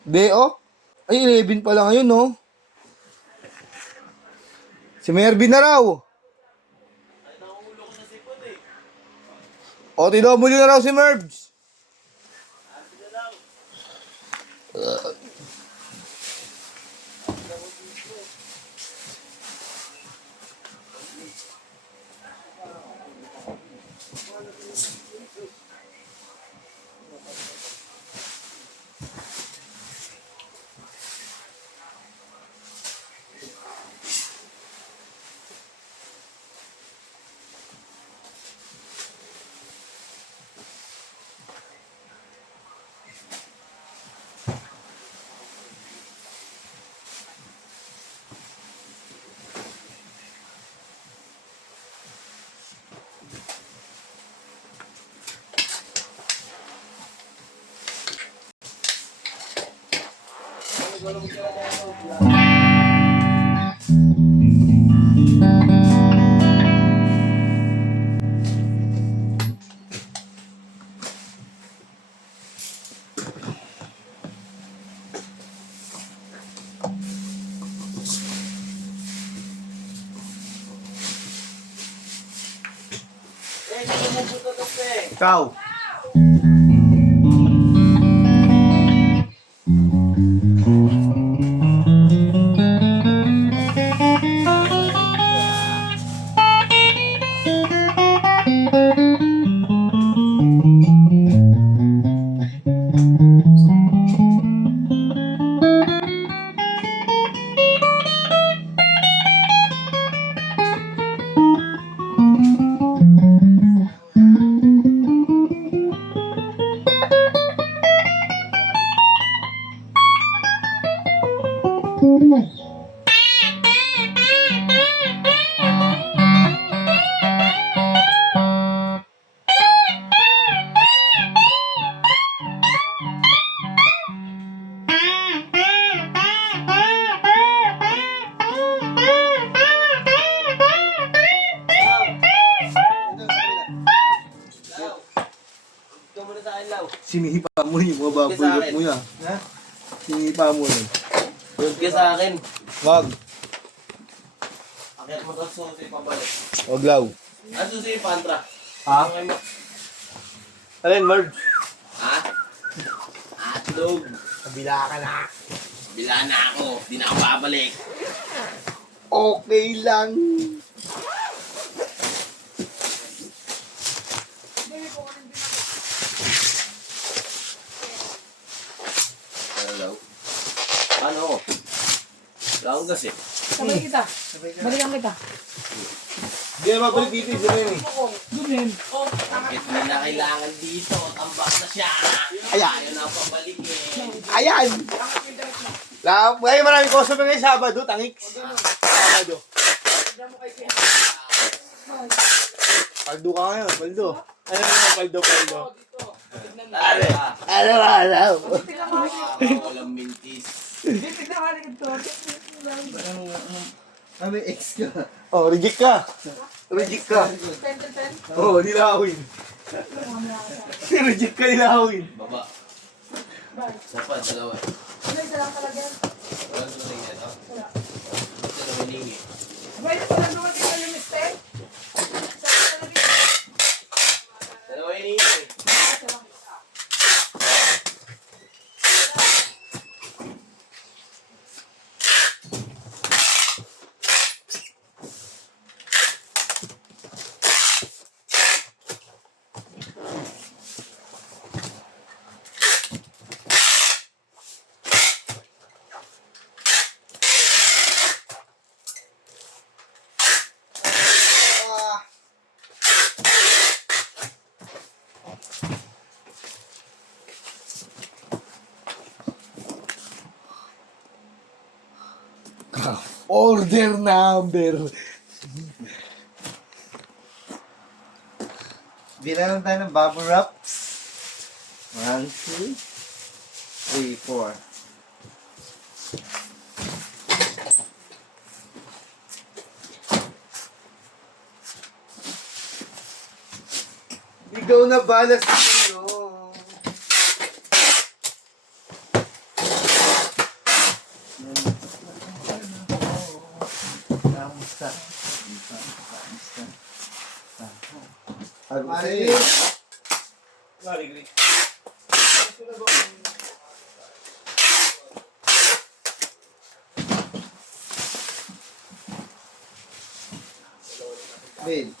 Day off? Ay, 11 pa lang ngayon, no? Si Mervin na raw. O, TW na raw si Mervs. Ikaw. Sinipa mo yung mga babulot mo yan. Ha? Sinipa mo yan. Huwag ka sa akin. Wag. Akit mo doon susi pabalik. Wag law. Ano susi yung pantra? Ha? Alin, Merv? Ha? Atlog. Kabila ka na. Bila na ako. Di na ako babalik. Okay lang. Hello? Ano? Laong kasi. Sabay kita. Balikan kita. Hindi na mabalik dito yung Julen eh. Dumin. Bakit mo na kailangan dito? Tambak na siya. Ayan. Ayaw na pabalikin. Ayan! Ngayon maraming customer ngayon Sabado, tangiks. Sabado. Paldo ka ngayon, paldo. Ano naman, paldo. Tara. Araw-araw. Walang mintis. Tignan ka rin ito. Ano ex ka? Oh, reject ka. Reject ka. 10-10. Oh, nilawin. Reject ka, nilawin. Baba. Sapa, dalawa. Ano isa lang talaga? Walang tuling na ito. Ito na maningi. Abay, ito lang dumating kayo, mister. Dalawa hiningi. Order number. Bilang tayo ng bubble wraps. 1, 2, 3, 4. Ikaw na balas sa iyo. Sabi ko sa'yo. Narinig. Babe.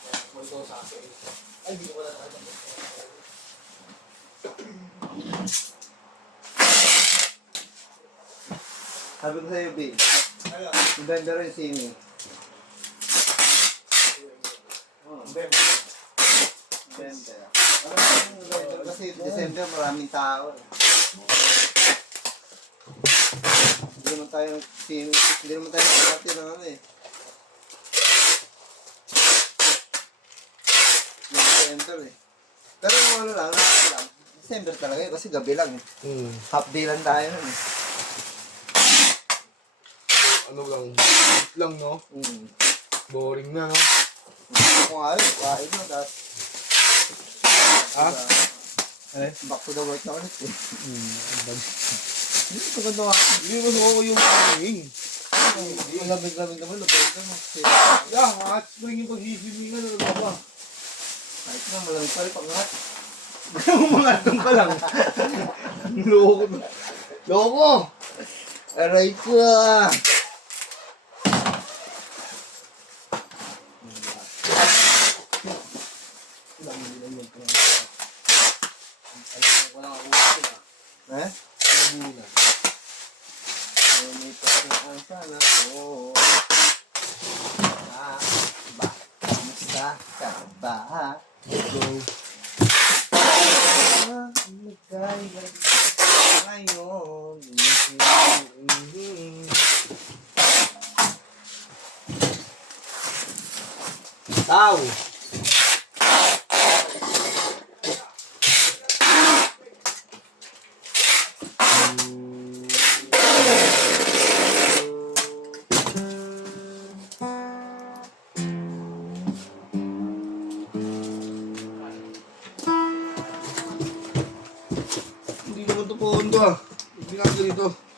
Sabi ko sa'yo, babe. November yung sini. November. November kasi December maraming tao. Hindi naman tayo hindi naman tayo party ng ano eh. December eh. Pero ano lang, December talaga yun kasi gabi lang eh. Half day lang tayo nun eh. Ano lang, no? Boring na, no? Kung ayaw, kain mo, tapos Ah? back to the work na ulit eh. Hindi ko ganda ka. Hindi mo ko yung hanging. Ang lamig-lamig naman, nabenta mo. Yeah, hot spring yung pagsisimingan, ano ba ba? Kahit na, malamig pa rin pangat. Mga doon pa lang. Loko na. Loko! Aray ko ah! Walang ulit Eh? Muna. Lumipas na ang sana. Oo. Ba? Kamusta ka ba? Go. Magkaya ngayon. Tao. Hindi naman to pondo ah. Hindi nga ganito.